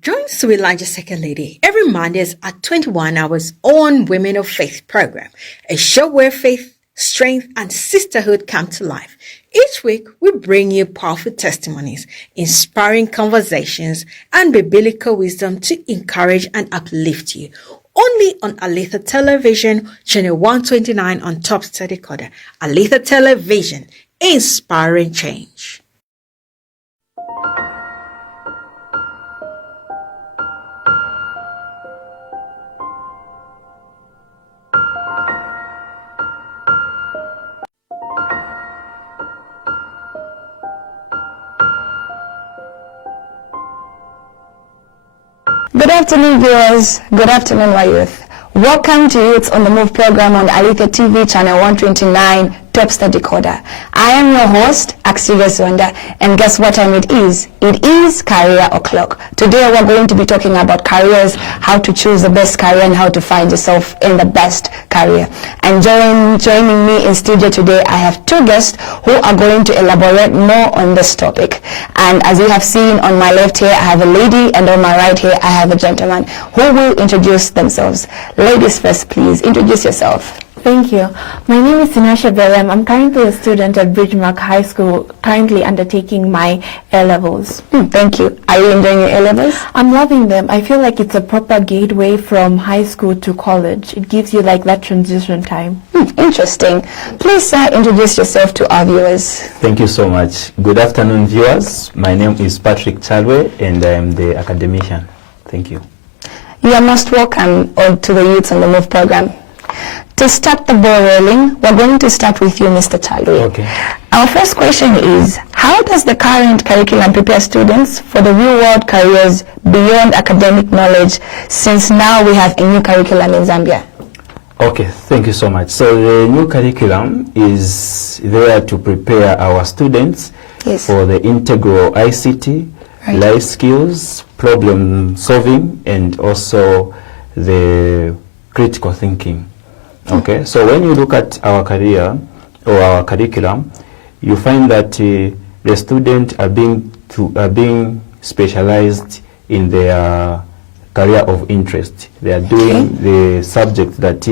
Join Sweet Elijah Second Lady every Mondays at 21 hours on Women of Faith program, a show where faith, strength, and sisterhood come to life. Each week, we bring you powerful testimonies, inspiring conversations, and biblical wisdom to encourage and uplift you. Only on Aletha Television, channel 129 on Top Study Decoder. Aletha Television, inspiring change. Good afternoon, viewers. Good afternoon, my youth. Welcome to Youth on the Move program on Aletha TV channel 129, Top Study Decoder. I am your host, Axiga Zonda, and guess what time it is? It is Career O'Clock. Today we're going to be talking about careers, how to choose the best career and how to find yourself in the best career. And joining me in studio today, I have two guests who are going to elaborate more on this topic. And as you have seen on my left here, I have a lady, and on my right here, I have a gentleman who will introduce themselves. Ladies first, please introduce yourself. Thank you. My name is Sinasha Belem. I'm currently a student at Bridgemark High School, currently undertaking my A-levels. Thank you. Are you enjoying your A-levels? I'm loving them. I feel like it's a proper gateway from high school to college. It gives you like that transition time. Interesting. Please introduce yourself to our viewers. Thank you so much. Good afternoon, viewers. My name is Patrick Chalwe, and I am the academician. Thank you. You are most welcome to the Youth on the Move program. To start the ball rolling, we're going to start with you, Mr. Chalwe. Okay. Our first question is, how does the current curriculum prepare students for the real-world careers beyond academic knowledge, since now we have a new curriculum in Zambia? Okay, thank you so much. So the new curriculum is there to prepare our students for the integral ICT, life skills, problem solving, and also the critical thinking. Okay, so when you look at our career or our curriculum, you find that the students are being specialized in their career of interest. They are doing the subject that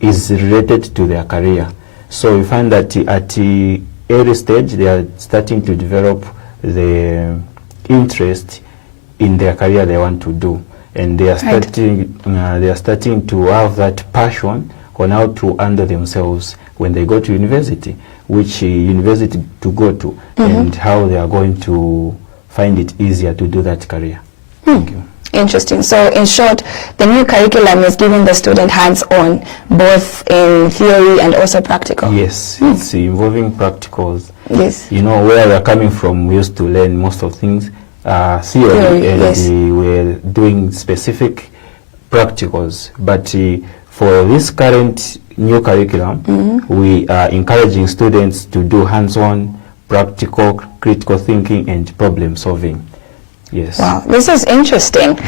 is related to their career. So you find that at the early stage, they are starting to develop the interest in their career they want to do, and they are starting to have that passion on how to handle themselves when they go to university, which university to go to, and how they are going to find it easier to do that career. Thank you. Interesting. So in short, the new curriculum is giving the student hands-on, both in theory and also practical. Yes, it's involving practicals. Yes. You know, where we are coming from, we used to learn most of things theory, and we're doing specific practicals. But for this current new curriculum, we are encouraging students to do hands-on, practical, critical thinking, and problem solving. Yes. Wow, this is interesting.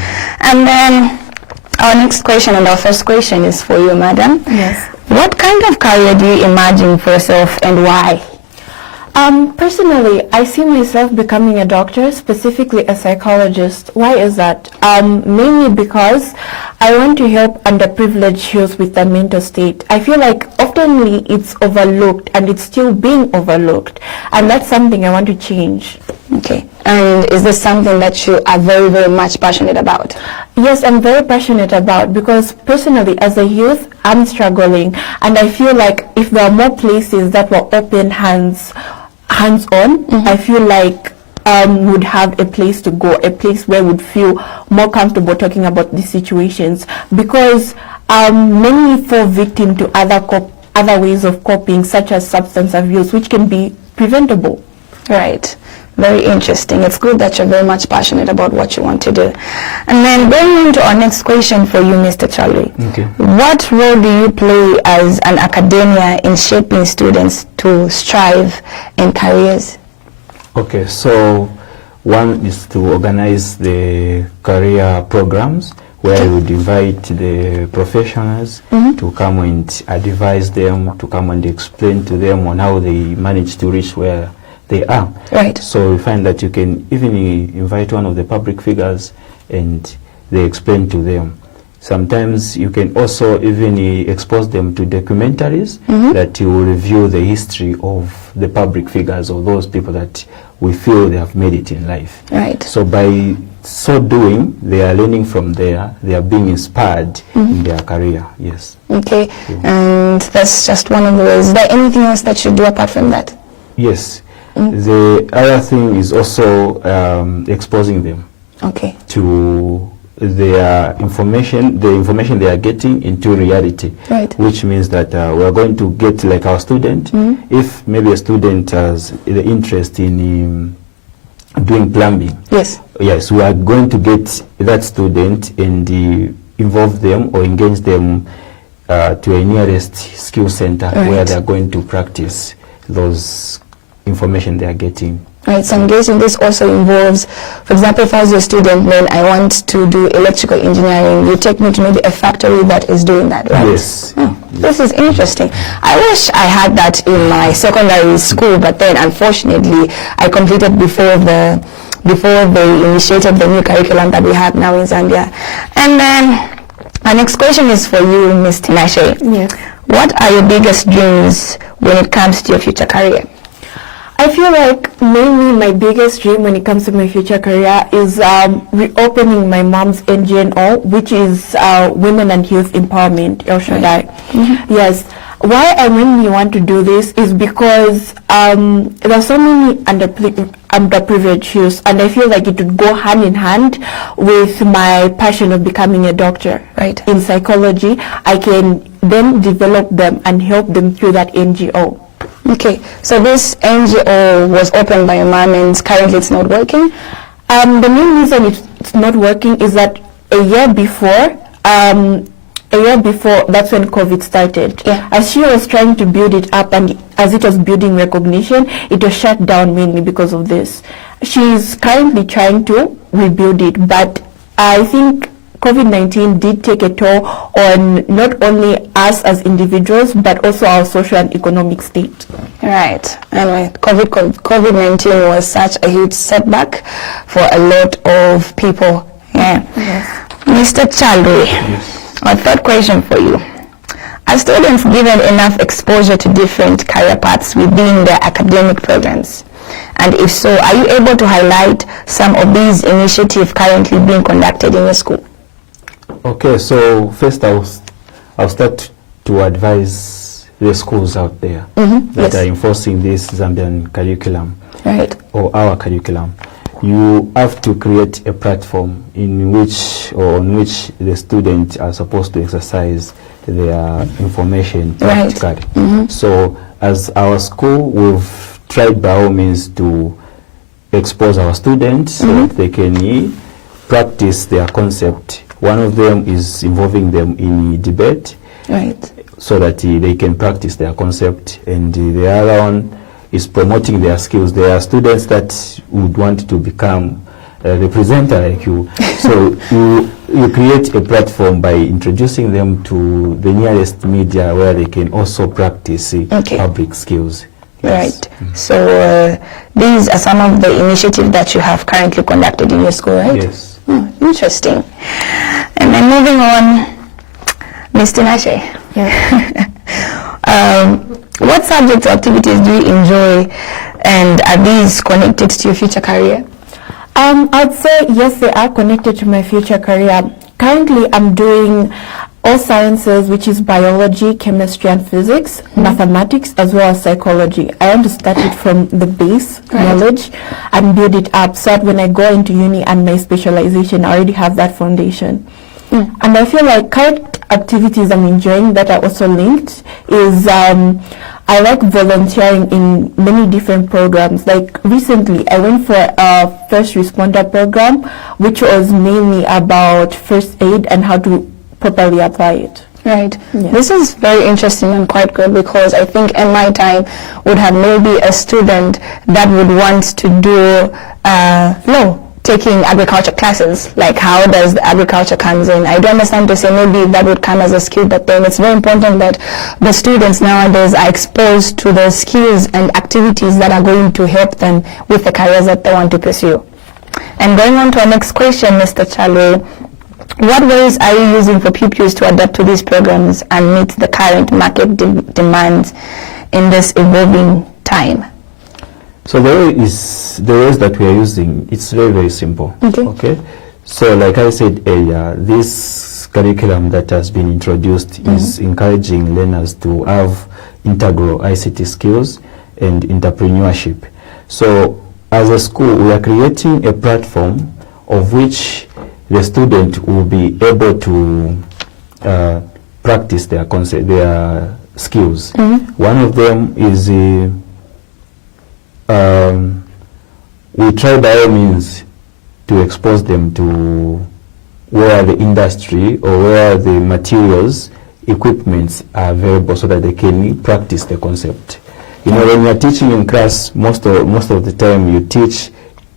And then our next question and our first question is for you, madam. Yes. What kind of career do you imagine for yourself and why? Personally, I see myself becoming a doctor, specifically a psychologist. Why is that? Mainly because I want to help underprivileged youth with their mental state. I feel like oftenly it's overlooked, and it's still being overlooked, and that's something I want to change. Okay. And is this something that you are very, very much passionate about? Yes, I'm very passionate about, because personally as a youth, I'm struggling, and I feel like if there are more places that were open hands-on, I feel like would have a place to go, a place where would feel more comfortable talking about these situations, because many fall victim to other ways of coping, such as substance abuse, which can be preventable. Right. Very interesting. It's good that you're very much passionate about what you want to do. And then going on to our next question for you, Mr. Chalwe. Okay. What role do you play as an academia in shaping students to strive in careers? Okay, so one is to organize the career programs where you would invite the professionals to come and advise them, to come and explain to them on how they manage to reach where they are. Right. So we find that you can even invite one of the public figures and they explain to them. Sometimes you can also even expose them to documentaries that will review the history of the public figures of those people that we feel they have made it in life. Right. So by so doing, they are learning from there, they are being inspired in their career, yes. Okay, and that's just one of the ways. Is there anything else that you do apart from that? Yes. The other thing is also exposing them to their information, the information they are getting into reality, which means that we are going to get, like our student, if maybe a student has the interest in doing plumbing, yes, we are going to get that student and involve them or engage them to a nearest skill center where they are going to practice those information they are getting. Right, so engaging this also involves, for example, if I was a student, then I want to do electrical engineering, you take me to maybe a factory that is doing that, right? Yes. This is interesting. I wish I had that in my secondary school, but then unfortunately I completed before they initiated the new curriculum that we have now in Zambia. And then our next question is for you, Ms. Tinashe. Yes. What are your biggest dreams when it comes to your future career? I feel like mainly my biggest dream when it comes to my future career is reopening my mom's NGO, which is Women and Youth Empowerment, El Shaddai. Yes. Why I mainly want to do this is because there are so many underprivileged youth, and I feel like it would go hand in hand with my passion of becoming a doctor. Right. In psychology, I can then develop them and help them through that NGO. Okay, so this NGO was opened by your mom and currently it's not working? The main reason it's not working is that a year before, that's when COVID started. Yeah. As she was trying to build it up and as it was building recognition, it was shut down mainly because of this. She's currently trying to rebuild it, but I think COVID-19 did take a toll on not only us as individuals, but also our social and economic state. Right. Anyway, COVID-19 was such a huge setback for a lot of people. Yeah. Yes. Mr. Chalwe, our third question for you. Are students given enough exposure to different career paths within their academic programs? And if so, are you able to highlight some of these initiatives currently being conducted in your school? Okay, so first I'll start to advise the schools out there that are enforcing this Zambian curriculum, or our curriculum. You have to create a platform on which the students are supposed to exercise their information practically. So as our school, we've tried by all means to expose our students so that they can practice their concept. One of them is involving them in debate, so that they can practice their concept, and the other one is promoting their skills. There are students that would want to become a presenter like you. So you create a platform by introducing them to the nearest media where they can also practice public skills. Right. So these are some of the initiatives that you have currently conducted in your school, right? Yes. Interesting. And then moving on, Ms. Tinashe. What subjects or activities do you enjoy, and are these connected to your future career? I'd say yes, they are connected to my future career. Currently, I'm doing all sciences, which is biology, chemistry, and physics, mathematics, as well as psychology. I want to start it from the base knowledge and build it up so that when I go into uni and my specialization, I already have that foundation. And I feel like current activities I'm enjoying that are also linked is I like volunteering in many different programs. Like recently, I went for a first responder program, which was mainly about first aid and how to properly apply it. Right. Yeah. This is very interesting and quite good, because I think in my time would have maybe a student that would want to do taking agriculture classes, like how does the agriculture comes in. I do understand to say maybe that would come as a skill, but then it's very important that the students nowadays are exposed to the skills and activities that are going to help them with the careers that they want to pursue. And going on to our next question, Mr. Chalwe, what ways are you using for pupils to adapt to these programs and meet the current market demands in this evolving time? So the ways that we are using, it's very, very simple. Okay. So like I said earlier, this curriculum that has been introduced is encouraging learners to have integral ICT skills and entrepreneurship. So as a school, we are creating a platform of which the student will be able to practice their skills. One of them is we try by all means to expose them to where the industry or where the materials, equipments are available so that they can practice the concept. You know, when you are teaching in class, most of the time you teach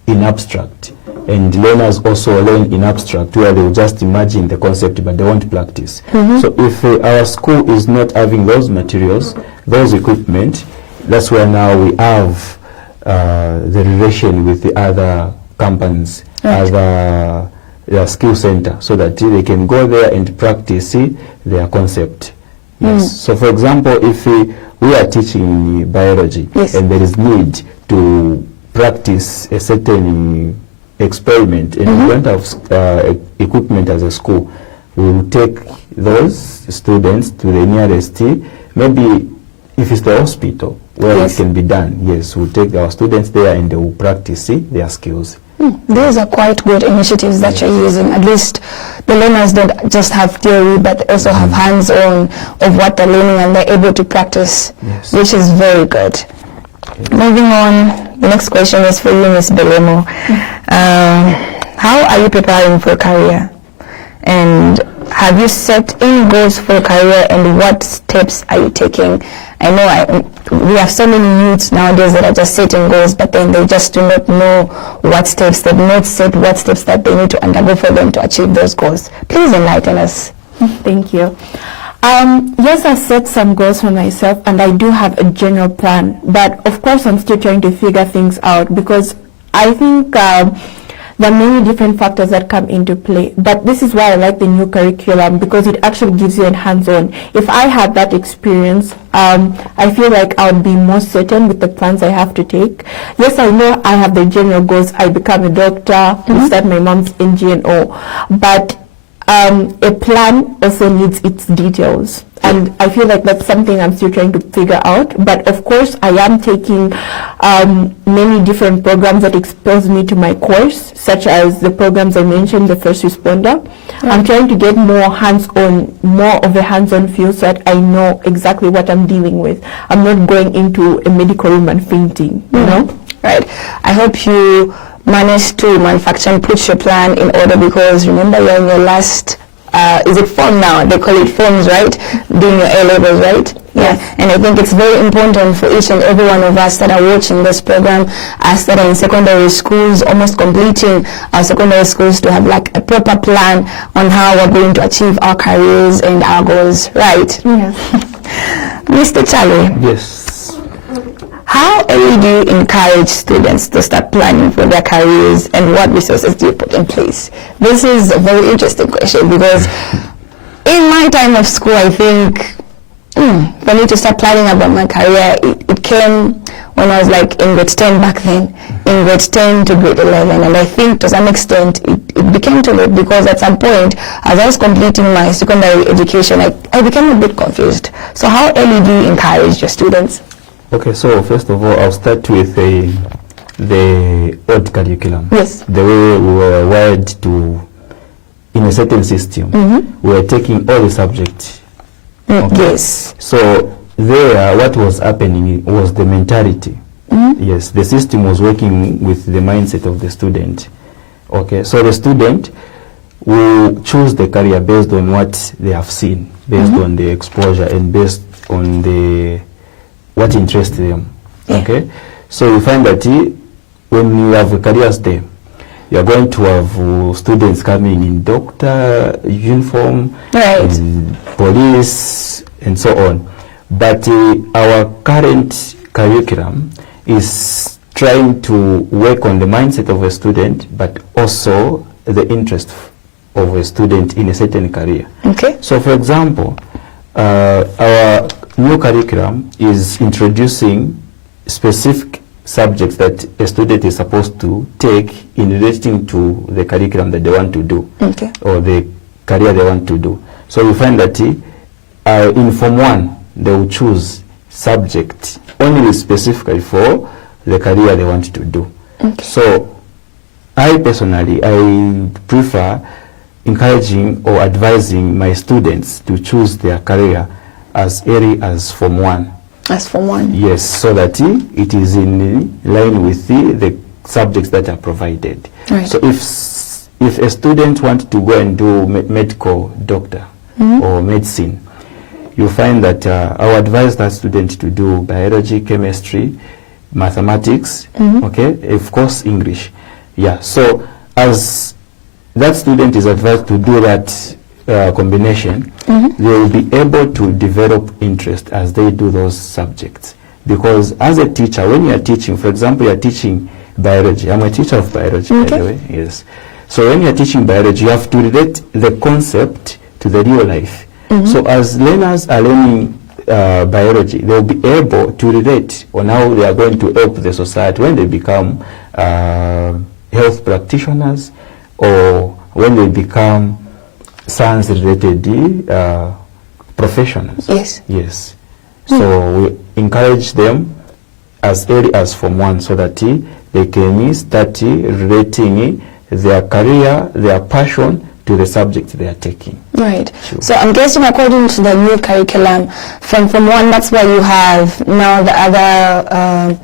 in abstract, and learners also learn in abstract where they will just imagine the concept but they won't practice. So if our school is not having those materials, those equipment, that's where now we have the relation with the other companies, other skill center, so that they can go there and practice their concept. Yes. So for example, if we are teaching biology and there is need to practice a certain experiment and we don't have equipment as a school, we will take those students to the nearest, maybe if it's the hospital where it can be done, we'll take our students there and they will practice their skills. These are quite good initiatives that you're using. At least the learners don't just have theory, but also have hands-on of what they're learning and they're able to practice, which is very good. Moving on, the next question is for you, Ms. Belemo. How are you preparing for a career? And have you set any goals for a career, and what steps are you taking? I know we have so many youths nowadays that are just setting goals, but then they just do not know what steps, they've not set what steps that they need to undergo for them to achieve those goals. Please enlighten us. Thank you. Yes, I set some goals for myself and I do have a general plan, but of course I'm still trying to figure things out because I think there are many different factors that come into play, but this is why I like the new curriculum, because it actually gives you a hands-on. If I had that experience, I feel like I would be more certain with the plans I have to take. Yes, I know I have the general goals. I become a doctor, start my mom's NGO, but a plan also needs its details. And I feel like that's something I'm still trying to figure out. But of course, I am taking many different programs that expose me to my course, such as the programs I mentioned, the first responder. I'm trying to get more hands-on, more of a hands-on feel so that I know exactly what I'm dealing with. I'm not going into a medical room and fainting, you know? Right. I hope you manage to manufacture and put your plan in order, because remember you're in your last is it form now? They call it forms, right? Doing your A-levels, right? Yeah. And I think it's very important for each and every one of us that are watching this program, us that are in secondary schools, almost completing our secondary schools, to have like a proper plan on how we're going to achieve our careers and our goals, right? Yes. Mr. Chalwe. Yes. How early do you encourage students to start planning for their careers, and what resources do you put in place? This is a very interesting question, because in my time of school, I think for me to start planning about my career, it came when I was like in grade 10 back then, in grade 10 to grade 11, and I think to some extent it became too late, because at some point as I was completing my secondary education, I became a bit confused. So how early do you encourage your students? Okay, so first of all, I'll start with the old curriculum. Yes. The way we were wired to, in a certain system, we were taking all the subjects. Okay? Yes. So there, what was happening was the mentality. Yes, the system was working with the mindset of the student. Okay, so the student will choose the career based on what they have seen, based on the exposure and based on what interests them. Okay, so you find that when you have a careers day, you are going to have students coming in doctor uniform, and police, and so on. But our current curriculum is trying to work on the mindset of a student, but also the interest of a student in a certain career. Okay. So, for example, our new curriculum is introducing specific subjects that a student is supposed to take in relating to the curriculum that they want to do, okay, or the career they want to do. So you find that in Form 1, they will choose subject only specifically for the career they want to do. Okay. So I personally, I prefer encouraging or advising my students to choose their career as early as Form 1. As Form 1? Yes, so that it is in line with the subjects that are provided. Right. So if a student wants to go and do medical doctor or medicine, you find that I will advise that student to do biology, chemistry, mathematics, okay, of course English. Yeah, so as that student is advised to do that combination, they will be able to develop interest as they do those subjects. Because as a teacher, when you are teaching, for example, you are teaching biology. I'm a teacher of biology, by the way, yes. So when you are teaching biology, you have to relate the concept to the real life. So as learners are learning biology, they will be able to relate on how they are going to help the society when they become health practitioners, or when they become science-related professionals. Yes. Yes. So we encourage them as early as Form 1 so that they can start relating their career, their passion to the subject they are taking. Right. Sure. So I'm guessing according to the new curriculum, from Form 1, that's where you have now the other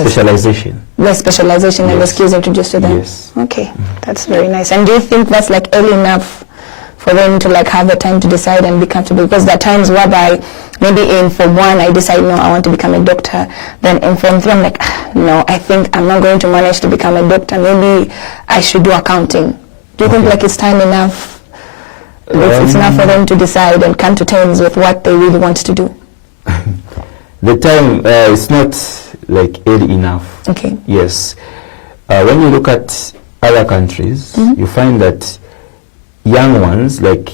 specialization. The specialization and the skills introduced to them. Yes. Okay, that's very nice. And do you think that's like early enough for them to like have the time to decide and be comfortable? Because there are times whereby maybe in Form 1 I decide, no, I want to become a doctor. Then in Form 3 I'm like, no, I think I'm not going to manage to become a doctor. Maybe I should do accounting. Do you think like it's time enough? It's enough for them to decide and come to terms with what they really want to do? The time is not like early enough. Okay. Yes. When you look at other countries, you find that young ones, like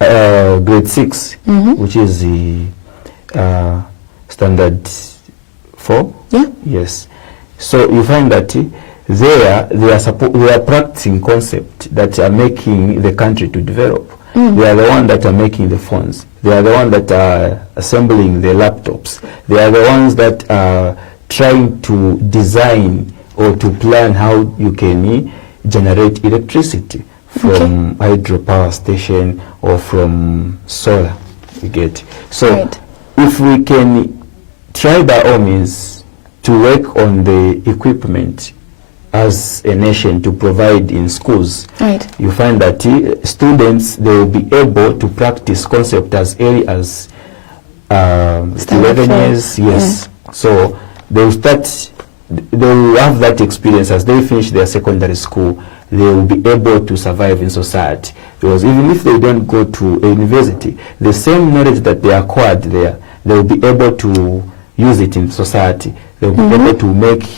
grade 6, which is the standard 4. Yeah. Yes. So you find that they are practicing concepts that are making the country to develop. They are the ones that are making the phones. They are the ones that are assembling the laptops. They are the ones that are trying to design or to plan how you can generate electricity from hydropower station or from solar. You get. So if we can try by all means to work on the equipment as a nation to provide in schools, you find that students, they will be able to practice concept as early as 11 years. Yes. So they will have that experience as they finish their secondary school. They will be able to survive in society, because even if they don't go to a university, the same knowledge that they acquired there, they will be able to use it in society. They will be able to make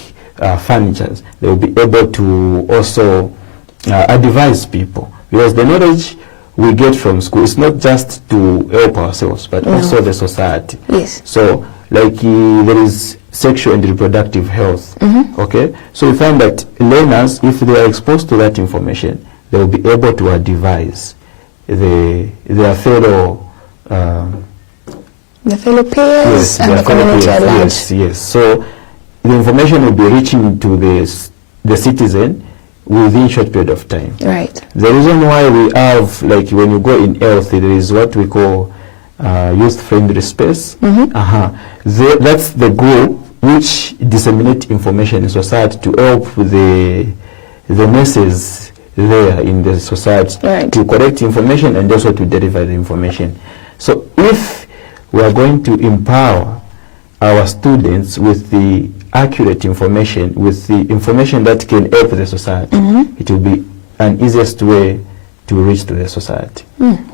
furniture. They will be able to also advise people, because the knowledge we get from school is not just to help ourselves, but also the society. Yes. So like there is sexual and reproductive health. Okay, so you find that learners, if they are exposed to that information, they will be able to advise their fellow peers and the community at large. Yes. So the information will be reaching to the citizen within short period of time. Right. The reason why we have, like when you go in health, there is what we call youth-friendly space. That's the group which disseminate information in society to help the masses there in the society to collect information and also to deliver the information. So if we are going to empower our students with the accurate information, with the information that can help the society, it will be an easiest way to reach to the society.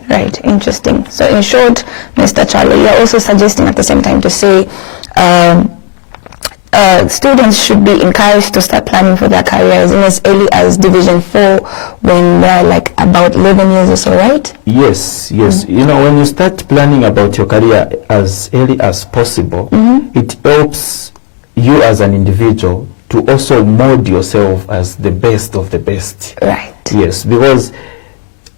Right, interesting. So in short, Mr. Chalwe, you're also suggesting at the same time to say students should be encouraged to start planning for their careers in as early as Division 4 when they're like about 11 years or so, right? Yes. You know, when you start planning about your career as early as possible, it helps you as an individual to also mold yourself as the best of the best. Right. Yes, because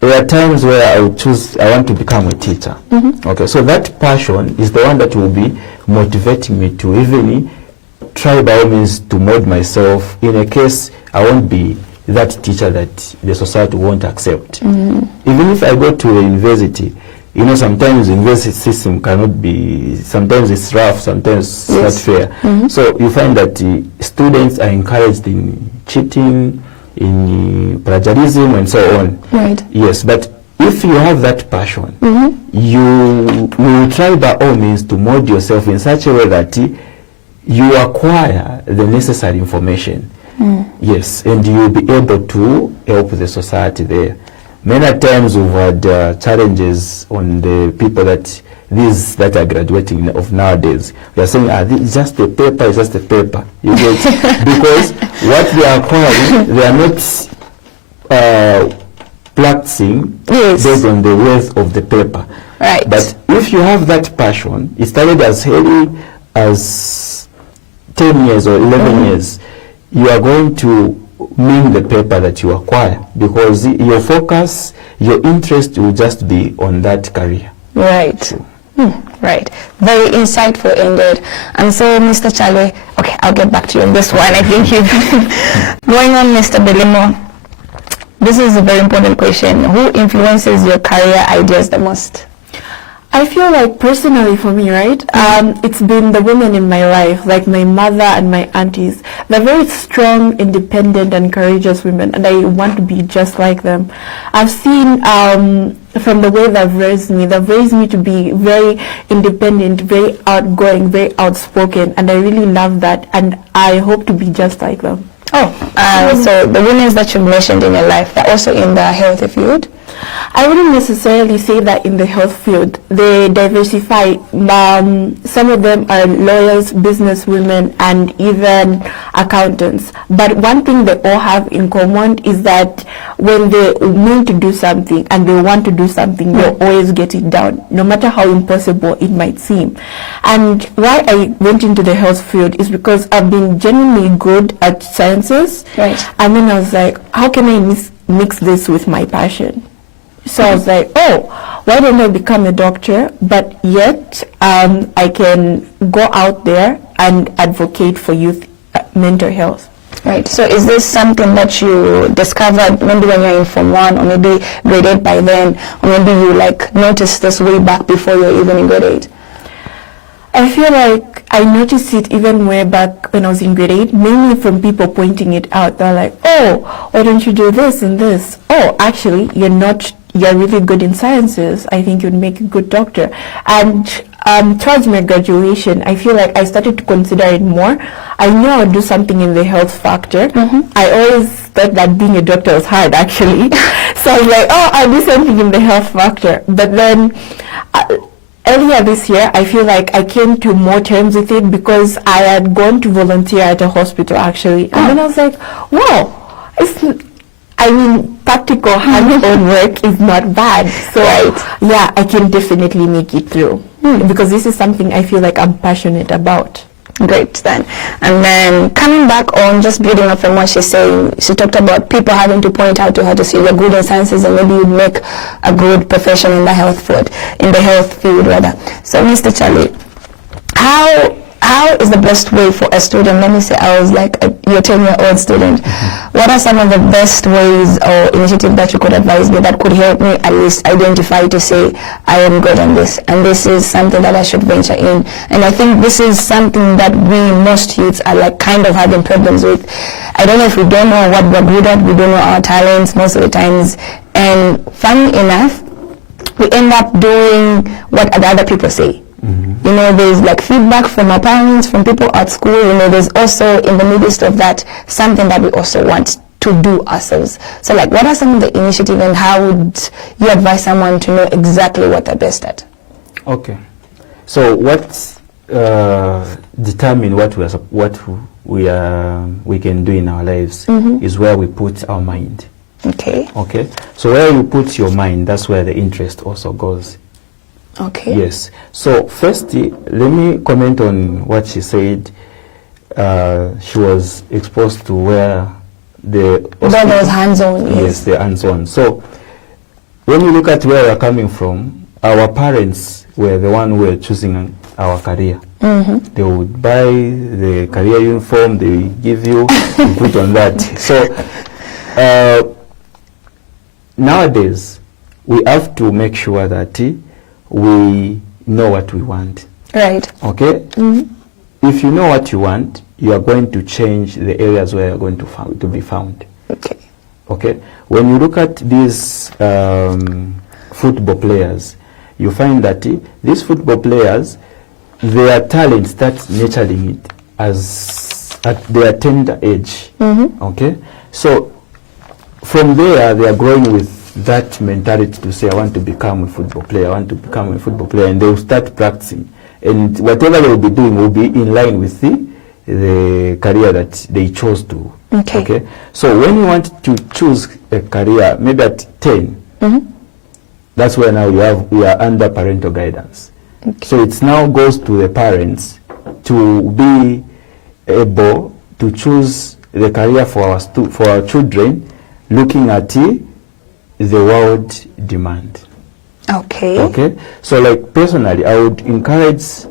there are times where I want to become a teacher. Okay, so that passion is the one that will be motivating me to even try by all means to mold myself in a case I won't be that teacher that the society won't accept. Even if I go to a university, you know, sometimes the university system cannot be, sometimes it's rough, sometimes it's not fair. So you find that students are encouraged in cheating, in plagiarism and so on. Right. Yes, but if you have that passion, you will try by all means to mold yourself in such a way that you acquire the necessary information. Yes, and you'll be able to help the society there. Many times we've had challenges on the people that are graduating of nowadays. We are saying, it's just a paper, it's just a paper. You get because what they are acquiring, they are not practicing based on the worth of the paper. Right. But if you have that passion, it started as early as 10 years or 11 years, you are going to mean the paper that you acquire because your focus, your interest will just be on that career. Right. Right. Very insightful indeed. And so, Mr. Chalwe, okay, I'll get back to you on this one. I think you've going on, Mr. Belimo. This is a very important question. Who influences your career ideas the most? I feel like personally for me, right, it's been the women in my life, like my mother and my aunties. They're very strong, independent, and courageous women, and I want to be just like them. I've seen from the way they've raised me to be very independent, very outgoing, very outspoken, and I really love that, and I hope to be just like them. So the women that you mentioned in your life, they're also in the healthy field? I wouldn't necessarily say that in the health field. They diversify. Some of them are lawyers, business women, and even accountants. But one thing they all have in common is that when they mean to do something and they want to do something, they'll always get it done, no matter how impossible it might seem. And why I went into the health field is because I've been genuinely good at sciences. Right. And then I was like, how can I mix this with my passion? So I was like, why don't I become a doctor, but yet I can go out there and advocate for youth mental health. Right. So is this something that you discovered maybe when you're in Form 1 or maybe grade 8 by then, or maybe you like noticed this way back before you're even in grade 8? I feel like I noticed it even way back when I was in grade 8, mainly from people pointing it out. They're like, why don't you do this and this? Actually, you're really good in sciences. I think you'd make a good doctor. And towards my graduation, I feel like I started to consider it more. I knew I would do something in the health factor. I always thought that being a doctor was hard, actually. So I was like, I'll do something in the health factor. But then earlier this year, I feel like I came to more terms with it because I had gone to volunteer at a hospital, actually. And then I was like, wow, practical hands-on work is not bad. So yeah, I can definitely make it through because this is something I feel like I'm passionate about. Great then. And then coming back on, just building up from what she's saying, she talked about people having to point out to her to see you're good in sciences and maybe you'd make a good profession in the health field, So Mr. Chalwe, how is the best way for a student? Let me say I was like your 10-year-old student. What are some of the best ways or initiatives that you could advise me that could help me at least identify to say I am good on this and this is something that I should venture in? And I think this is something that we most youths are like kind of having problems with. I don't know if we don't know what we're good at, we don't know our talents most of the times, and funny enough, we end up doing what other people say. You know, there's like feedback from our parents, from people at school. You know, there's also in the midst of that something that we also want to do ourselves. So like, what are some of the initiatives and how would you advise someone to know exactly what they're best at? Okay. So what determine what we can do in our lives is where we put our mind. Okay. Okay. So where you put your mind, that's where the interest also goes. Okay. Yes. So firstly, let me comment on what she said. She was exposed to where the brother was hands-on. Yes, the hands-on. So when you look at where we are coming from, our parents were the one who were choosing our career. They would buy the career uniform, they will give you, you put on that. So nowadays, we have to make sure that we know what we want. Right. Okay? If you know what you want, you are going to change the areas where you're going to be found. Okay. Okay? When you look at these football players, you find that these football players, their talent starts nurturing it as at their tender age. Okay? So from there, they are growing with that mentality to say, I want to become a football player, I want to become a football player, and they will start practicing. And whatever they will be doing will be in line with the career that they chose to. Okay? So when you want to choose a career, maybe at 10, that's where now we are under parental guidance. So it now goes to the parents to be able to choose the career for our children, looking at the world demand. Okay. Okay. So, like personally, I would encourage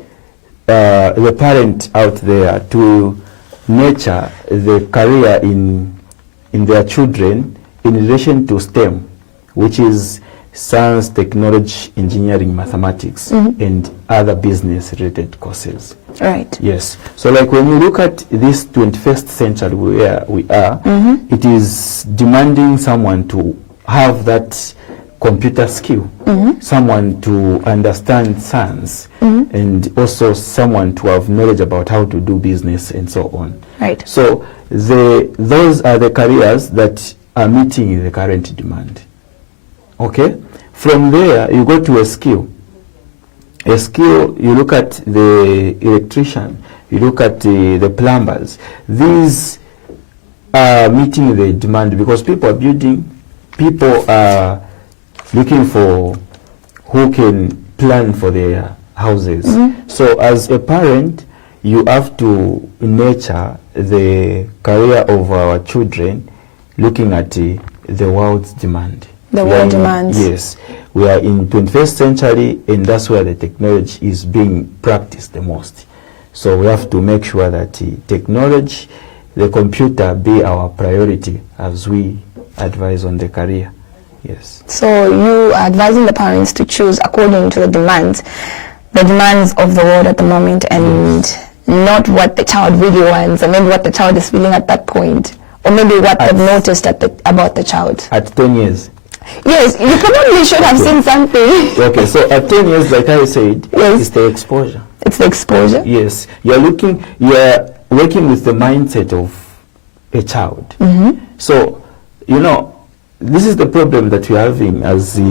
the parent out there to nurture the career in their children in relation to STEM, which is science, technology, engineering, mathematics, and other business-related courses. Right. Yes. So, like when you look at this 21st century where we are, it is demanding someone to have that computer skill, someone to understand science, and also someone to have knowledge about how to do business and so on. Right. So those are the careers that are meeting the current demand. Okay? From there, you go to a skill. A skill, you look at the electrician, you look at the plumbers. These are meeting the demand because people are building, people are looking for who can plan for their houses. So as a parent, you have to nurture the career of our children looking at the world's demand. The world demands. Yes. We are in 21st century, and that's where the technology is being practiced the most. So we have to make sure that the technology, the computer, be our priority as we advise on the career. Yes. So you are advising the parents to choose according to the demands of the world at the moment, and not what the child really wants, or maybe what the child is feeling at that point, or maybe what they've noticed about the child. At 10 years. Yes, you probably should have seen something. Okay, so at 10 years, like I said, yes, it's the exposure. It's the exposure? Yes. You're working with the mindset of a child. So, this is the problem that we're having as the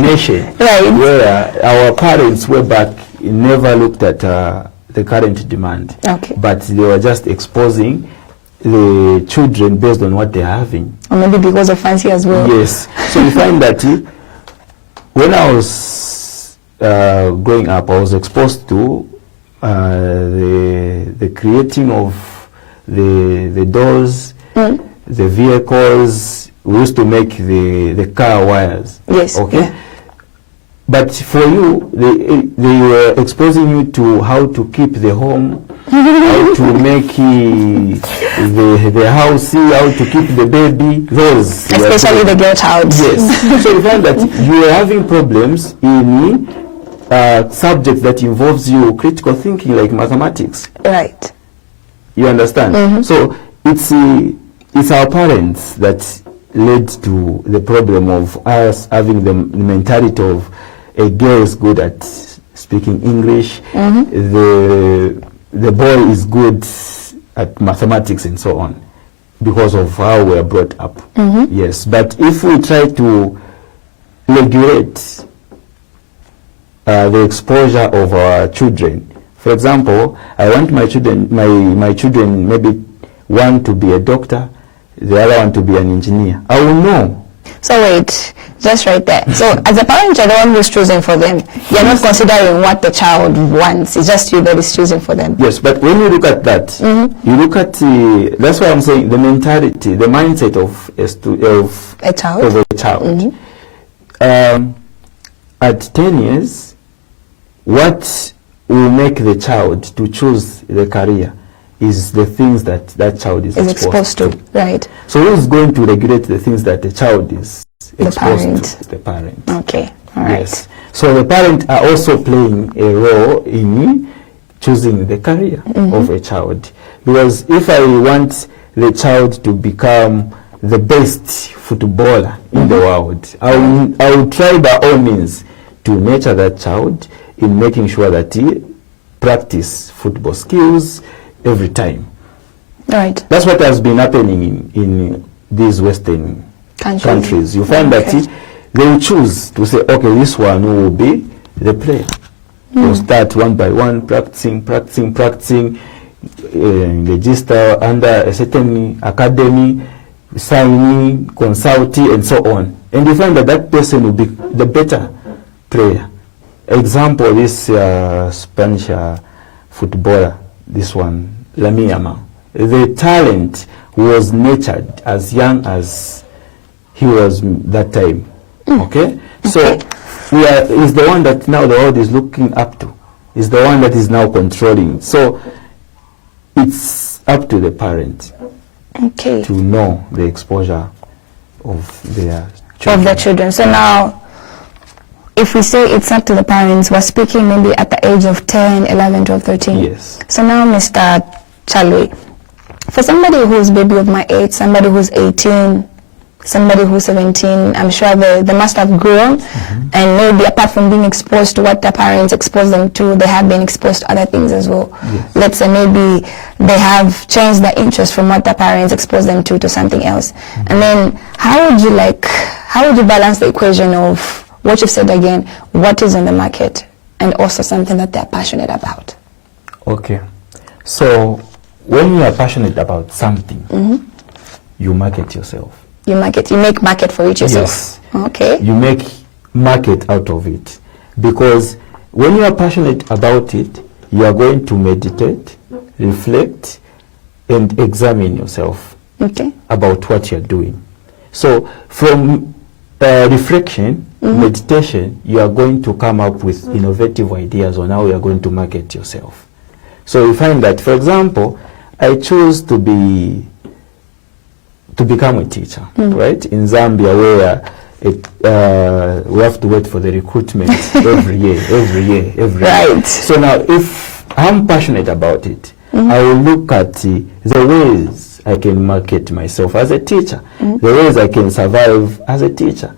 nation, right, where our parents way back never looked at the current demand, but they were just exposing the children based on what they're having. Or maybe because of fancy as well. Yes. So you find that when I was growing up, I was exposed to the creating of the dolls, the vehicles. We used to make the car wires. Yes. Okay. Yeah. But for you, they were exposing you to how to keep the home, how to make the house, how to keep the baby, those. Especially the girl child. Yes. So you find that you are having problems in subjects that involves you critical thinking, like mathematics. Right. You understand? So it's our parents that led to the problem of us having the mentality of a girl is good at speaking English, the boy is good at mathematics and so on, because of how we are brought up. Yes, but if we try to regulate the exposure of our children For example, I want my children, my children maybe one to be a doctor, the other one to be an engineer. I will know. So wait, just right there. So as a parent, you're the one who's choosing for them. You're not considering what the child wants. It's just you that is choosing for them. Yes, but when you look at that, you look at that's why I'm saying the mentality, the mindset of a child. At 10 years, what will make the child to choose the career is the things that that child is exposed to. Right. So who's going to regulate the things that the child is exposed to? The parent. Okay. All right. Yes. So the parents are also playing a role in choosing the career of a child. Because if I want the child to become the best footballer in the world, I will try by all means to nurture that child in making sure that he practice football skills every time. Right. That's what has been happening in these Western countries. You find that they will choose to say, okay, this one will be the player. They'll start one by one, practicing, register under a certain academy, signing, consulting, and so on. And you find that that person will be the better player. Example, this Spanish footballer, this one, Lamine Yamal. The talent was nurtured as young as he was that time. Okay? So is the one that now the world is looking up to. Is the one that is now controlling. So it's up to the parent to know the exposure of their children. Of the children. So now, if we say it's up to the parents, we're speaking maybe at the age of 10, 11, 12, 13. Yes. So now, Mr. Chalwe, for somebody who's baby of my age, somebody who's 18, somebody who's 17, I'm sure they must have grown, and maybe apart from being exposed to what their parents exposed them to, they have been exposed to other things as well. Yes. Let's say maybe they have changed their interest from what their parents exposed them to something else. And then how would you balance the equation of what you've said again, what is on the market, and also something that they're passionate about? Okay. So when you are passionate about something, you market yourself. You make market for it yourself. Yes. Okay. You make market out of it. Because when you are passionate about it, you are going to meditate, reflect, and examine yourself about what you're doing. So from reflection, meditation, you are going to come up with innovative ideas on how you are going to market yourself. So you find that, for example, I chose to become a teacher, right? In Zambia, where we have to wait for the recruitment every year. Right. So now, if I'm passionate about it, I will look at the ways I can market myself as a teacher, the ways I can survive as a teacher.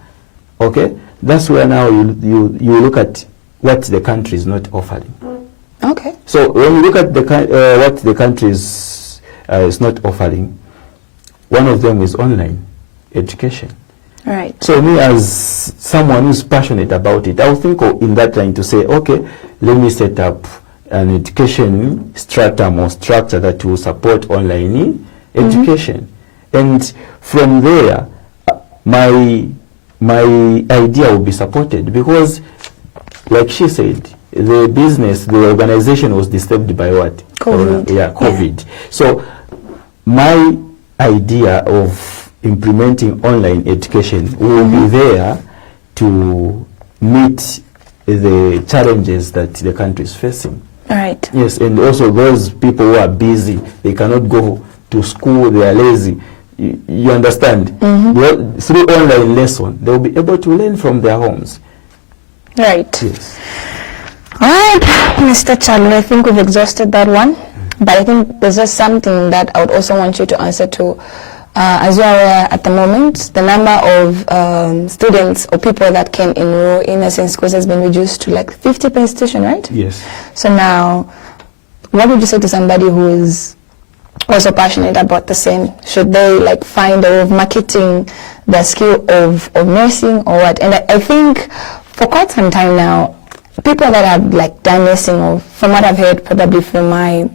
Okay? That's where now you look at what the country is not offering. Okay. So when you look at what the country is not offering, one of them is online education. Right. So me, as someone who's passionate about it, I'll think in that line to say, okay, let me set up an education stratum or structure that will support online education. And from there, my idea will be supported, because, like she said, the organization was disturbed by what? COVID. COVID. So my idea of implementing online education will be there to meet the challenges that the country is facing. Right. Yes, and also those people who are busy, they cannot go to school, they are lazy. You understand? Well, through online lesson, they will be able to learn from their homes. Right. Yes. All right, Mr. Chalwe, I think we've exhausted that one. But I think there's just something that I would also want you to answer to. As you are aware, at the moment, the number of students or people that can enroll in nursing schools has been reduced to like 50 per institution, right? Yes. So now, what would you say to somebody who is also passionate about the same? Should they like find a way of marketing the skill of nursing or what? And I think for quite some time now, people that have like done nursing, or from what I've heard, probably from my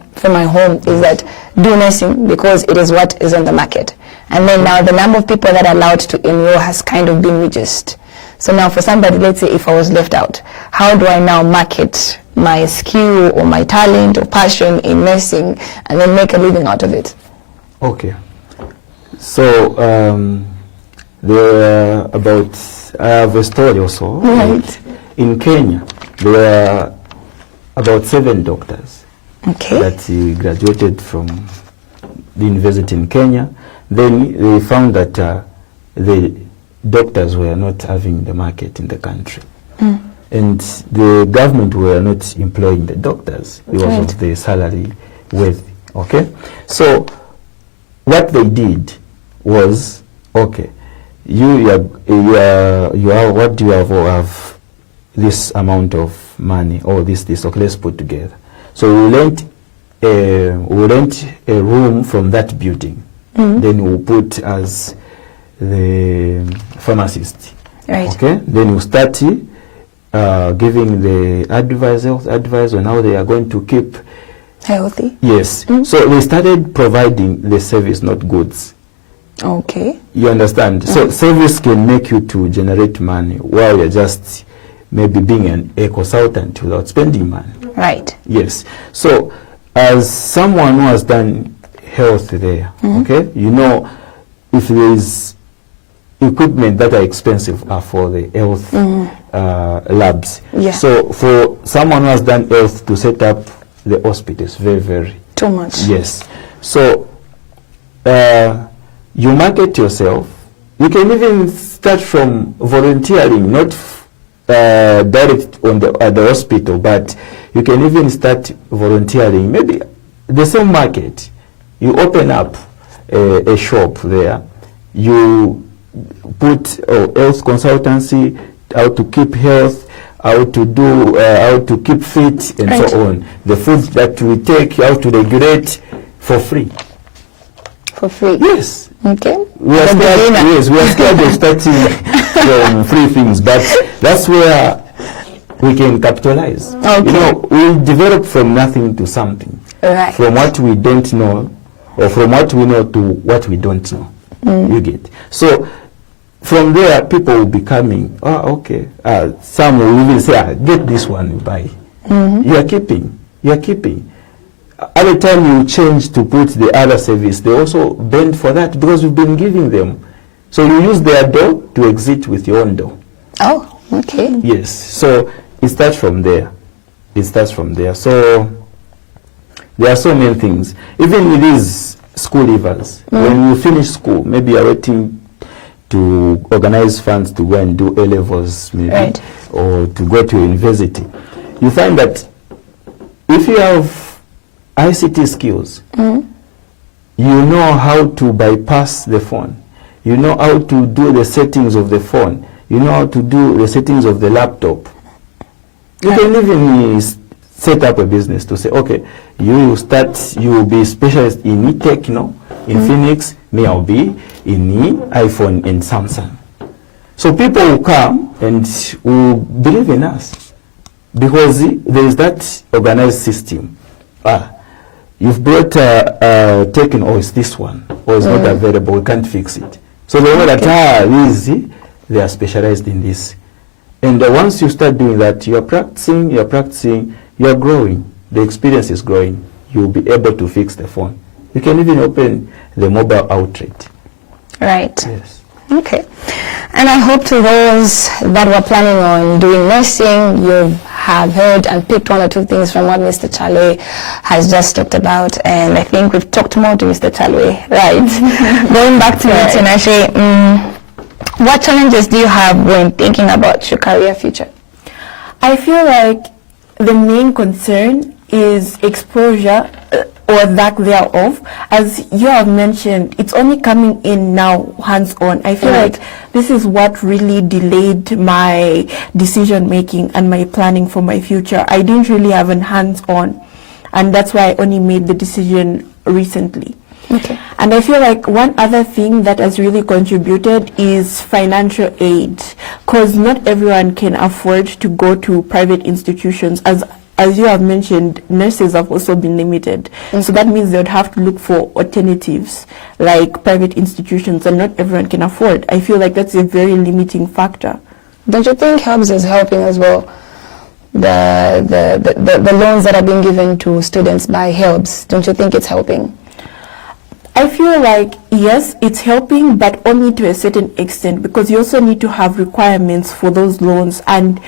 home, is that do nursing because it is what is on the market. And then now the number of people that are allowed to enroll has kind of been reduced. So now for somebody, let's say if I was left out, how do I now market my skill or my talent or passion in nursing and then make a living out of it? Okay. So there are about, I have a story also. Right. In Kenya, there are about 7 doctors that graduated from the university in Kenya. Then they found that the doctors were not having the market in the country. And the government were not employing the doctors because of the salary worthy. Okay? So what they did was, okay, you have this amount of money or this, okay, let's put together. So we rent a room from that building. Then we'll put as the pharmacist. Right. Okay? Then we'll start giving the advice on how they are going to keep healthy. Yes. So they started providing the service, not goods. Okay. You understand? So service can make you to generate money while you're just maybe being a consultant without spending money. Right. Yes. So as someone who has done health there, okay, you know, if there is equipment that are expensive are for the health labs. Yeah. So for someone who has done health to set up the hospital is very, very too much. Yes. So you market yourself. You can even start from volunteering, not direct on at the hospital, but you can even start volunteering. Maybe the same market. You open up a shop there. You put health consultancy, how to keep health, how to keep fit, and so on. The food that we take, how to regulate for free. For free? Yes. Okay. We are scared, yes, we are scared of starting from free things, but that's where we can capitalize. Okay. You know, we develop from nothing to something. Right. From what we don't know, or from what we know to what we don't know. You get. So from there, people will be coming. Oh, okay. Some will even say, get this one, you buy. You are keeping. You are keeping. At the time you change to put the other service, they also bend for that because you've been giving them. So you use their door to exit with your own door. Oh, okay. Yes. So it starts from there. It starts from there. So there are so many things. Even with these school leavers, when you finish school, maybe you're waiting to organize funds to go and do A-levels maybe, or to go to university. You find that if you have ICT skills, you know how to bypass the phone. You know how to do the settings of the phone. You know how to do the settings of the laptop. You can even set up a business to say, okay, you will be specialist in e-techno, in Phoenix, me I'll be in iPhone and Samsung. So people will come and will believe in us because there is that organized system. You've brought Techno, or it's this one, or it's not available, we can't fix it. So they know that easy, they are specialized in this. And once you start doing that, you're practicing, you're growing. The experience is growing. You'll be able to fix the phone. You can even open the mobile outlet. Right. Yes. Okay. And I hope to those that were planning on doing nursing, you have heard and picked one or two things from what Mr. Chalwe has just talked about. And I think we've talked more to Mr. Chalwe. Right. Going back to it, and actually, what challenges do you have when thinking about your career future? I feel like the main concern is exposure or lack thereof. As you have mentioned, it's only coming in now hands-on. I feel like this is what really delayed my decision making and my planning for my future. I didn't really have an hands-on, and that's why I only made the decision recently. Okay. And I feel like one other thing that has really contributed is financial aid, because not everyone can afford to go to private institutions. As you have mentioned, nurses have also been limited. So that means they would have to look for alternatives like private institutions, and not everyone can afford. I feel like that's a very limiting factor. Don't you think HELBS is helping as well? The loans that are being given to students by HELBS, don't you think it's helping? I feel like, yes, it's helping, but only to a certain extent, because you also need to have requirements for those loans. And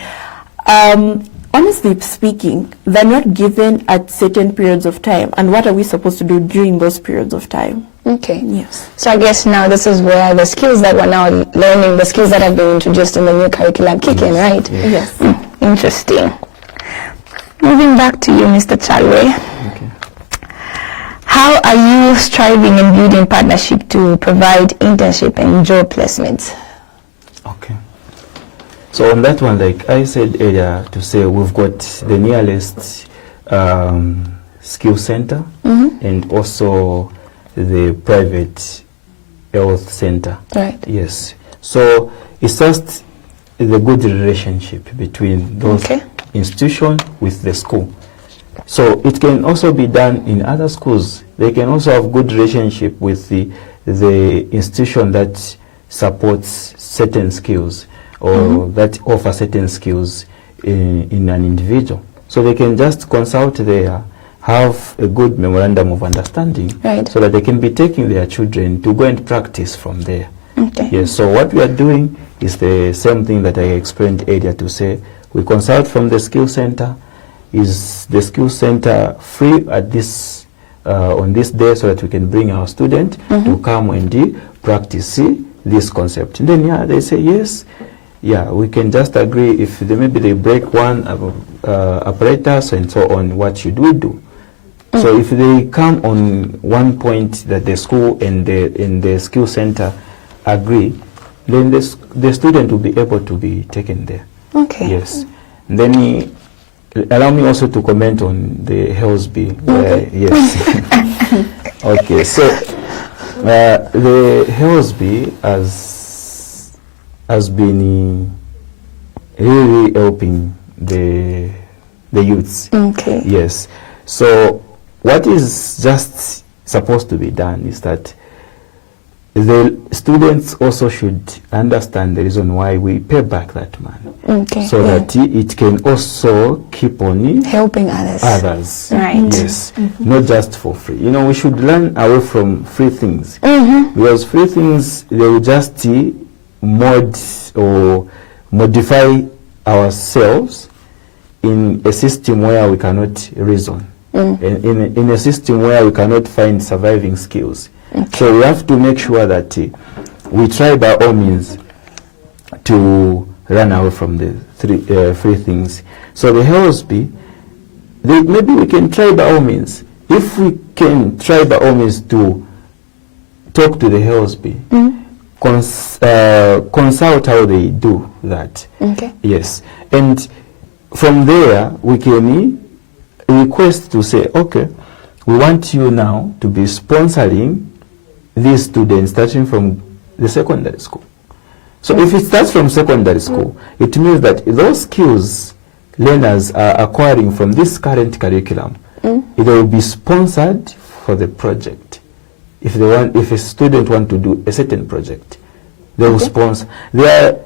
honestly speaking, they're not given at certain periods of time. And what are we supposed to do during those periods of time? Okay. Yes. So I guess now this is where the skills that we're now learning, the skills that have been introduced in the new curriculum kick in, right? Yes. Interesting. Moving back to you, Mr. Chalwe. Okay. How are you striving in building partnership to provide internship and job placements? Okay. So on that one, like I said earlier, to say we've got the nearest skill center and also the private health center. Right. Yes. So it's just the good relationship between those institutions with the school. So it can also be done in other schools. They can also have good relationship with the institution that supports certain skills or that offer certain skills in an individual. So they can just consult there, have a good memorandum of understanding, so that they can be taking their children to go and practice from there. Okay. Yes, so what we are doing is the same thing that I explained earlier, to say we consult from the skill center. Is the skill center free at this on this day, so that we can bring our student to come and practice this concept? And then they say yes, we can just agree if maybe they break one apparatus and so on, what should we do? So if they come on one point that the school and the skill center agree, then the student will be able to be taken there. Okay. Yes. And then allow me also to comment on the HELSB. Yes. Okay. So the HELSB has been really helping the youths. Okay. Yes. So what is just supposed to be done is that the students also should understand the reason why we pay back that money, so that it can also keep on helping others. Right. Yes, not just for free. We should learn away from free things, because free things, they will just mod or modify ourselves in a system where we cannot reason, in a system where we cannot find surviving skills. So we have to make sure that we try by all means to run away from the free things. So the HELSB, maybe we can try by all means. If we can try by all means to talk to the HELSB, consult how they do that. Okay. Yes. And from there, we can request to say, okay, we want you now to be sponsoring these students starting from the secondary school. So if it starts from secondary school, it means that those skills learners are acquiring from this current curriculum, it will be sponsored for the project. If a student want to do a certain project, they will sponsor. There are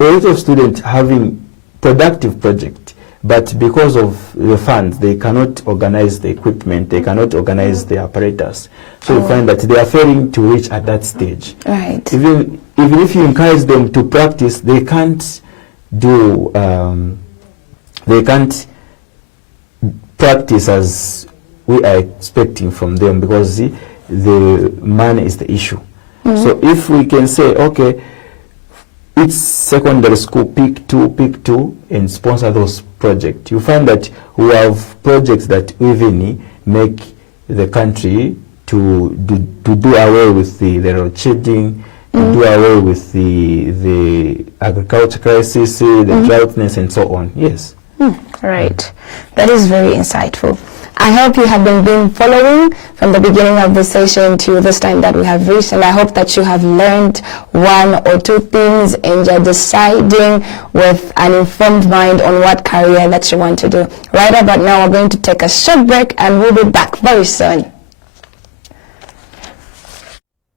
a lot of students having productive projects, but because of the funds, they cannot organize the equipment, they cannot organize the apparatus. So you find that they are failing to reach at that stage. Right. Even if you encourage them to practice, they can't do, they can't practice as we are expecting from them, because the money is the issue. So if we can say, okay, it's secondary school, pick two, and sponsor those projects. You find that we have projects that even make the country to do away with the road shading, do away with the agriculture crisis, the droughtness, and so on. Yes. Right. That is very insightful. I hope you have been following from the beginning of the session to this time that we have reached, and I hope that you have learned one or two things and you're deciding with an informed mind on what career that you want to do. Right about now, we're going to take a short break and we'll be back very soon.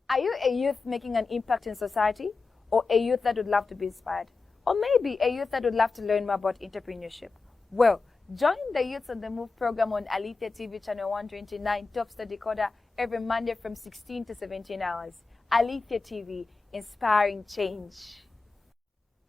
Are you a youth making an impact in society, or a youth that would love to be inspired, or maybe a youth that would love to learn more about entrepreneurship? Well, join the Youths on the Move program on Alethea TV channel 129 Top Star Decoder every Monday from 16 to 17 hours. Alethea TV, inspiring change.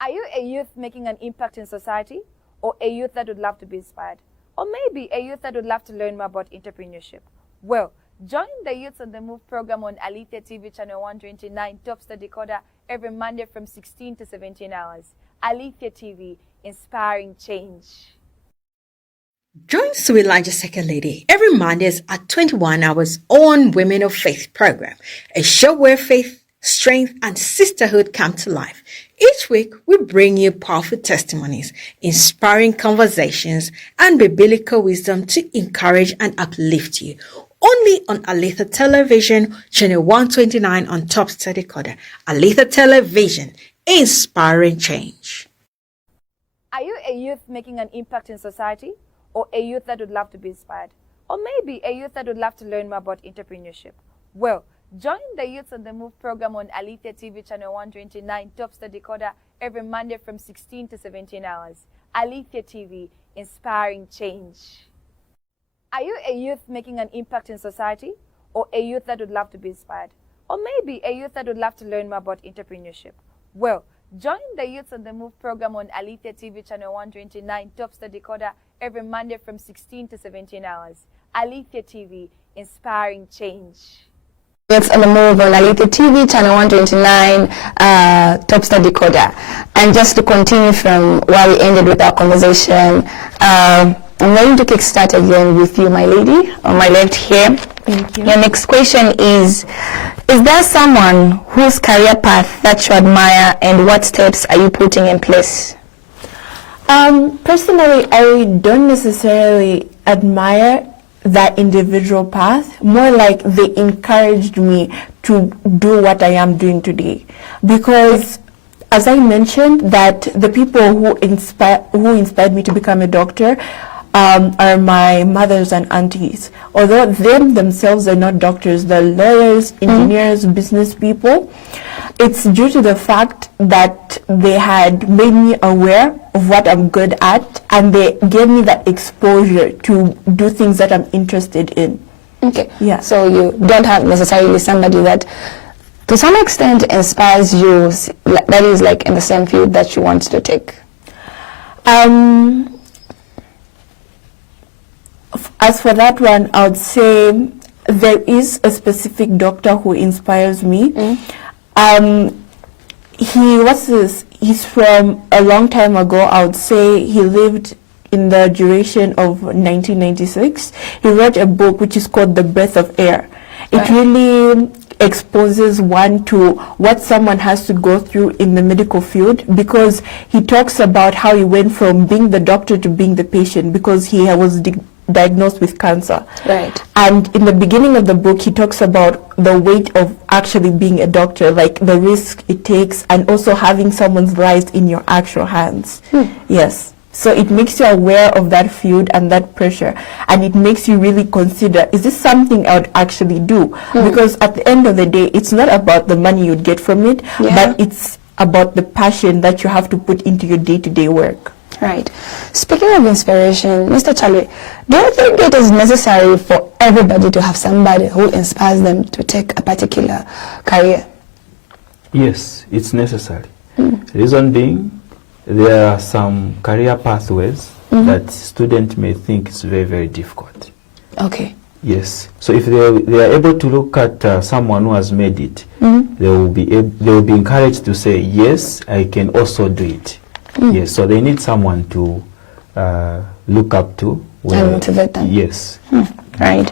Are you a youth making an impact in society, or a youth that would love to be inspired, or maybe a youth that would love to learn more about entrepreneurship? Well, join the Youths on the Move program on Alethea TV channel 129 Top Star Decoder every Monday from 16 to 17 hours. Alethea TV, inspiring change. Join Sue Elijah Second Lady every Mondays at 21 hours on Women of Faith program, a show where faith, strength, and sisterhood come to life. Each week, we bring you powerful testimonies, inspiring conversations, and biblical wisdom to encourage and uplift you. Only on Alethea Television, channel 129 on Top Star Decoder. Alethea Television, inspiring change. Are you a youth making an impact in society, or a youth that would love to be inspired, or maybe a youth that would love to learn more about entrepreneurship? Well, join the Youths on the Move program on Alethea TV channel 129 Top Star Decoder every Monday from 16 to 17 hours. Alethea TV, inspiring change. Are you a youth making an impact in society, or a youth that would love to be inspired, or maybe a youth that would love to learn more about entrepreneurship? Well, join the Youths on the Move program on Alethea TV channel 129 Top Star Decoder every Monday from 16 to 17 hours. Alethea TV, inspiring change. It's on the Move on Alethea TV channel 129 Top Star Decoder. And just to continue from where we ended with our conversation, I'm going to kickstart again with you, my lady, on my left here. Thank you. Your next question is there someone whose career path that you admire, and what steps are you putting in place? Personally, I don't necessarily admire that individual path, more like they encouraged me to do what I am doing today. Because as I mentioned, that the people who inspired me to become a doctor are my mothers and aunties. Although them themselves are not doctors, they're lawyers, engineers, business people. It's due to the fact that they had made me aware of what I'm good at, and they gave me that exposure to do things that I'm interested in. Okay. Yeah. So you don't have necessarily somebody that to some extent inspires you, that is like in the same field that you want to take? As for that one, I would say there is a specific doctor who inspires me. He's from a long time ago. I would say he lived in the duration of 1996. He wrote a book which is called The Breath of Air. It really exposes one to what someone has to go through in the medical field, because he talks about how he went from being the doctor to being the patient, because he was diagnosed with cancer. Right. And in the beginning of the book, he talks about the weight of actually being a doctor, like the risk it takes, and also having someone's lives in your actual hands. Yes. So it makes you aware of that field and that pressure, and it makes you really consider, is this something I would actually do? Because at the end of the day, it's not about the money you'd get from it, but it's about the passion that you have to put into your day-to-day work. Right. Speaking of inspiration, Mr. Chalwe, do you think it is necessary for everybody to have somebody who inspires them to take a particular career? Yes, it's necessary. Reason being, there are some career pathways that students may think is very, very difficult. Okay. Yes. So if they are able to look at someone who has made it, they will be encouraged to say, yes, I can also do it. Yes. So they need someone to look up to. And motivate them. Yes. Right.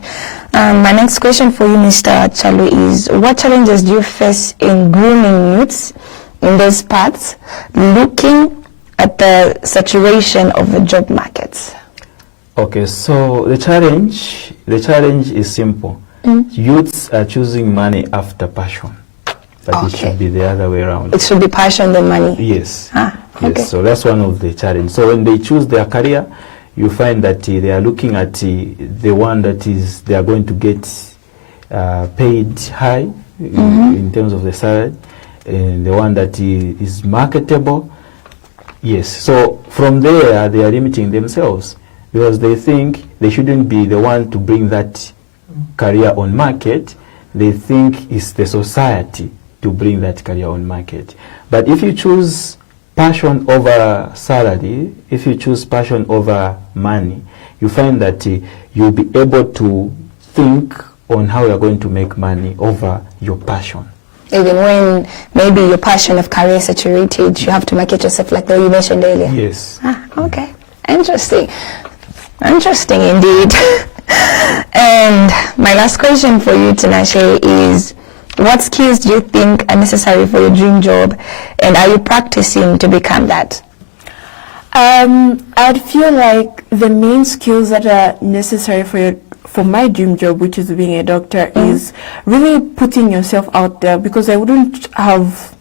My next question for you, Mr. Chalwe, is what challenges do you face in grooming youths in those paths, looking at the saturation of the job markets? Okay, so the challenge is simple. Youths are choosing money after passion, but it should be the other way around. It should be passion than money. Yes. Okay. Yes. So that's one of the challenges. So when they choose their career, you find that they are looking at the one that is they are going to get paid high in terms of the salary, and the one that is marketable. Yes. So from there, they are limiting themselves because they think they shouldn't be the one to bring that career on market. They think it's the society to bring that career on market. But if you choose passion over salary, if you choose passion over money, you find that you'll be able to think on how you're going to make money over your passion. Even when maybe your passion of career is saturated, you have to market yourself like you mentioned earlier. Yes. Okay. Interesting. Interesting indeed. And my last question for you, Tinashe, is what skills do you think are necessary for your dream job, and are you practicing to become that? I'd feel like the main skills that are necessary for my dream job, which is being a doctor, is really putting yourself out there, because I wouldn't have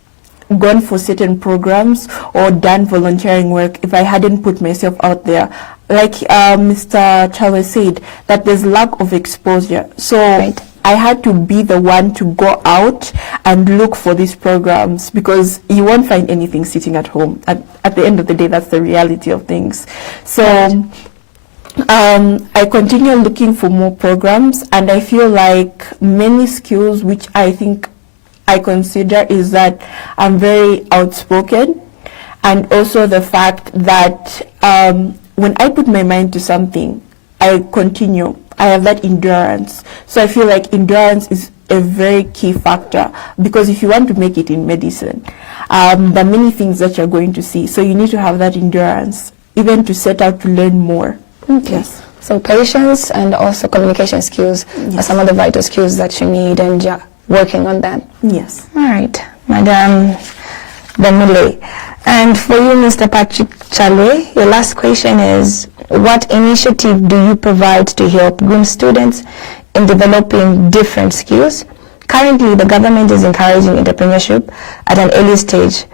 gone for certain programs or done volunteering work if I hadn't put myself out there. Like Mr. Chalwe said, that there's lack of exposure. So I had to be the one to go out and look for these programs, because you won't find anything sitting at home. At the end of the day, that's the reality of things. So I continue looking for more programs, and I feel like many skills which I think I consider is that I'm very outspoken, and also the fact that when I put my mind to something, I continue. I have that endurance. So I feel like endurance is a very key factor, because if you want to make it in medicine, there are many things that you're going to see. So you need to have that endurance, even to set out to learn more. Okay. Yes. So patience and also communication skills are some of the vital skills that you need, and you're working on them. Yes. All right, Madam Bamule. And for you, Mr. Patrick Chalwe, your last question is, what initiative do you provide to help groom students in developing different skills? Currently, the government is encouraging entrepreneurship at an early stage.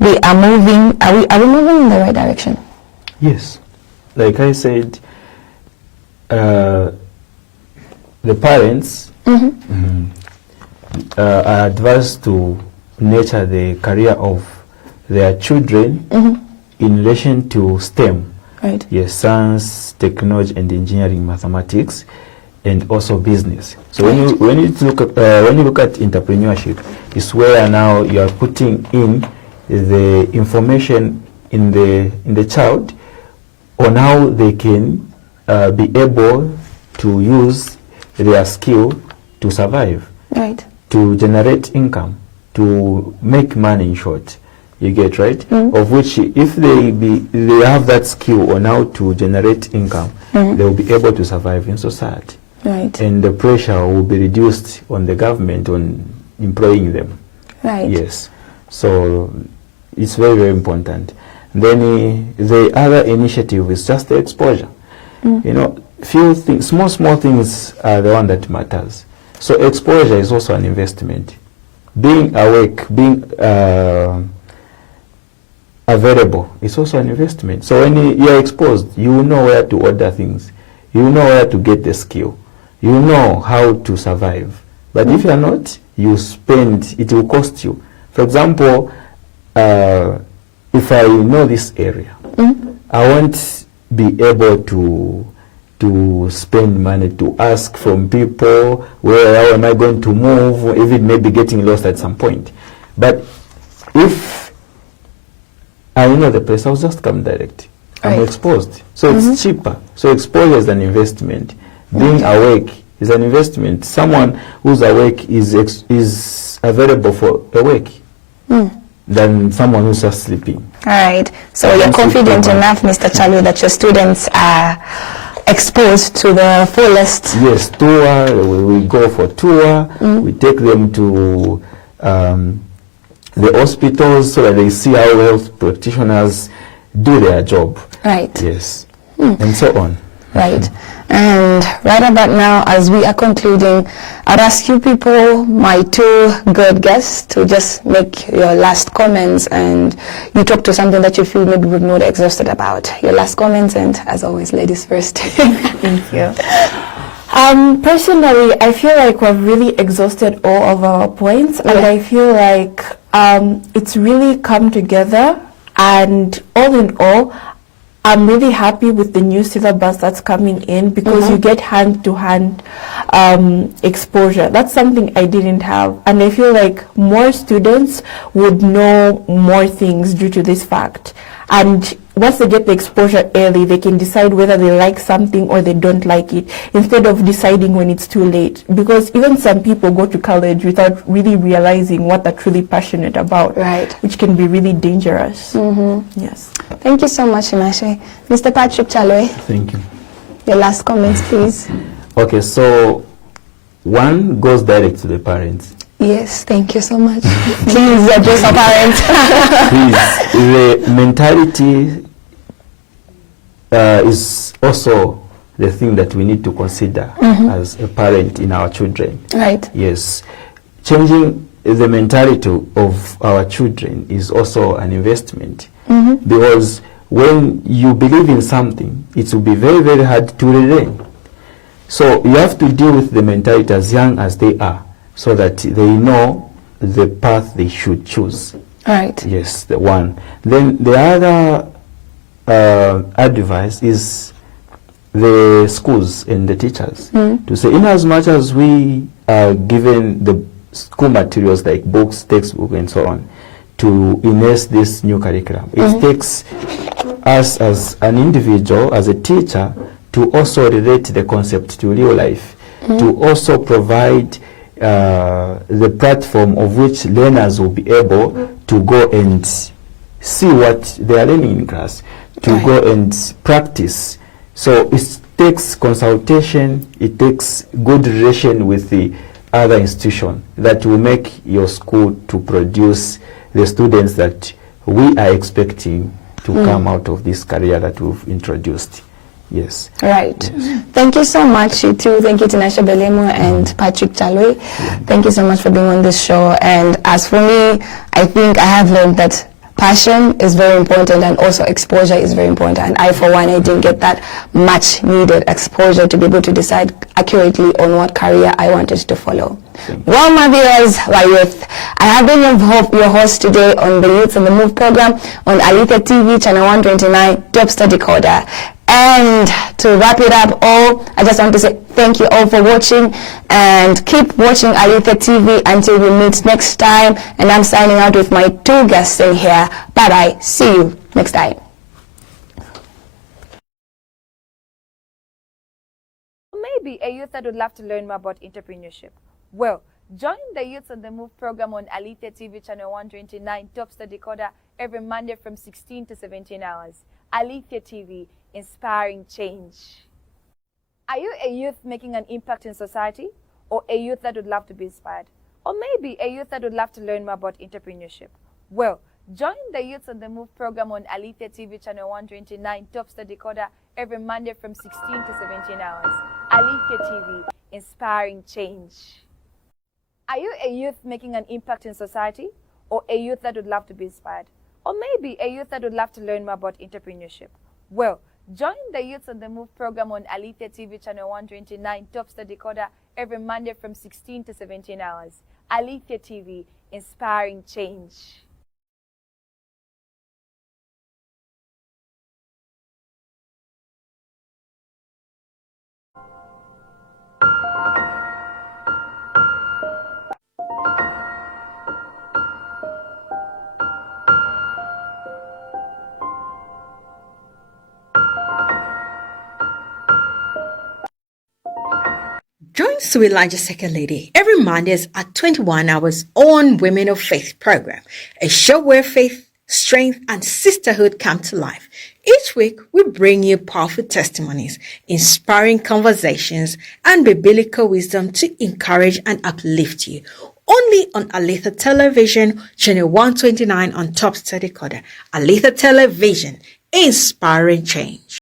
We are moving, are we moving in the right direction? Yes. Like I said, the parents are advised to nurture the career of their children in relation to STEM. Right. Yes, science, technology, and engineering, mathematics, and also business. So when you look at entrepreneurship, it's where now you are putting in the information in the child on how they can be able to use their skill to survive, right, to generate income, to make money, in short. You get right? Of which, if they have that skill on how to generate income, they will be able to survive in society. Right. And the pressure will be reduced on the government on employing them. Right. Yes. So it's very, very important. Then the other initiative is just the exposure. You know, few things, small things are the one that matters. So exposure is also an investment. Being awake, being available is also an investment. So when you are exposed, you will know where to order things. You will know where to get the skill. You will know how to survive. But if you are not, you spend, it will cost you. For example, if I know this area, I won't be able to spend money to ask from people how am I going to move, even maybe getting lost at some point. But if I know the place, I'll just come direct. I'm exposed. So it's cheaper. So exposure is an investment. Being awake is an investment. Someone who's awake is available for awake than someone who's just sleeping. All right. So you're confident enough, Mr. Chalwe, that your students are exposed to the fullest? Yes, tour. We go for tour. We take them to the hospitals so that they see how health practitioners do their job. Right. Yes. And so on. Right. And right about now, as we are concluding, I'd ask you people, my two good guests, to just make your last comments, and you talk to something that you feel maybe we've not exhausted about. Your last comments, and as always, ladies first. Thank you. Personally, I feel like we've really exhausted all of our points, and I feel like it's really come together, and all in all, I'm really happy with the new syllabus that's coming in, because you get hand-to-hand exposure. That's something I didn't have, and I feel like more students would know more things due to this fact. And once they get the exposure early, they can decide whether they like something or they don't like it, instead of deciding when it's too late. Because even some people go to college without really realizing what they're truly passionate about, right, which can be really dangerous. Yes. Thank you so much, Imashe. Mr. Patrick Chalwe. Thank you. Your last comments, please. Okay, so one goes direct to the parents. Yes, thank you so much. Please address our parents. Please, the mentality is also the thing that we need to consider as a parent in our children. Right. Yes. Changing the mentality of our children is also an investment, because when you believe in something, it will be very, very hard to relearn. So you have to deal with the mentality as young as they are, so that they know the path they should choose. Right. Yes, the one. Then the other advice is the schools and the teachers to say, in as much as we are given the school materials like books, textbook, and so on, to immerse this new curriculum, it takes us as an individual, as a teacher, to also relate the concept to real life, to also provide the platform of which learners will be able to go and see what they are learning in class, to go and practice. So it takes consultation, it takes good relation with the other institution that will make your school to produce the students that we are expecting to come out of this career that we've introduced. Yes. Right. Yes. Thank you so much, you too. Thank you to Nasha Belemo and Patrick Chalwe. Thank you so much for being on this show. And as for me, I think I have learned that passion is very important, and also exposure is very important. And I, for one, I didn't get that much needed exposure to be able to decide accurately on what career I wanted to follow. Well, my viewers, my youth, I have been your host today on the Youth on the Move program on Alita TV, channel 129, Top Study Decoder. And to wrap it up all, I just want to say thank you all for watching, and keep watching Alita TV until we meet next time. And I'm signing out with my two guests in here. Bye-bye. See you next time. Maybe a youth that would love to learn more about entrepreneurship. Well, join the Youth on the Move program on Alita TV channel 129, Top Study Decoder, every Monday from 16 to 17 hours. Alita TV, inspiring change. Are you a youth making an impact in society, or a youth that would love to be inspired, or maybe a youth that would love to learn more about entrepreneurship? Well, join the Youth on the Move program on Alita TV channel 129, Top Study Decoder, every Monday from 16 to 17 hours. Alita TV, inspiring change. Are you a youth making an impact in society, or a youth that would love to be inspired, or maybe a youth that would love to learn more about entrepreneurship? Well, join the Youth on the Move program on Alita TV channel 129, Top Study Decoder, every Monday from 16 to 17 hours. Alita TV, inspiring change. Join Sweet Elijah Second Lady every Mondays at 21 hours on Women of Faith program, a show where faith, strength, and sisterhood come to life. Each week, we bring you powerful testimonies, inspiring conversations, and biblical wisdom to encourage and uplift you. Only on Alita Television, channel 129 on Top Study Decoder. Alita Television, inspiring change.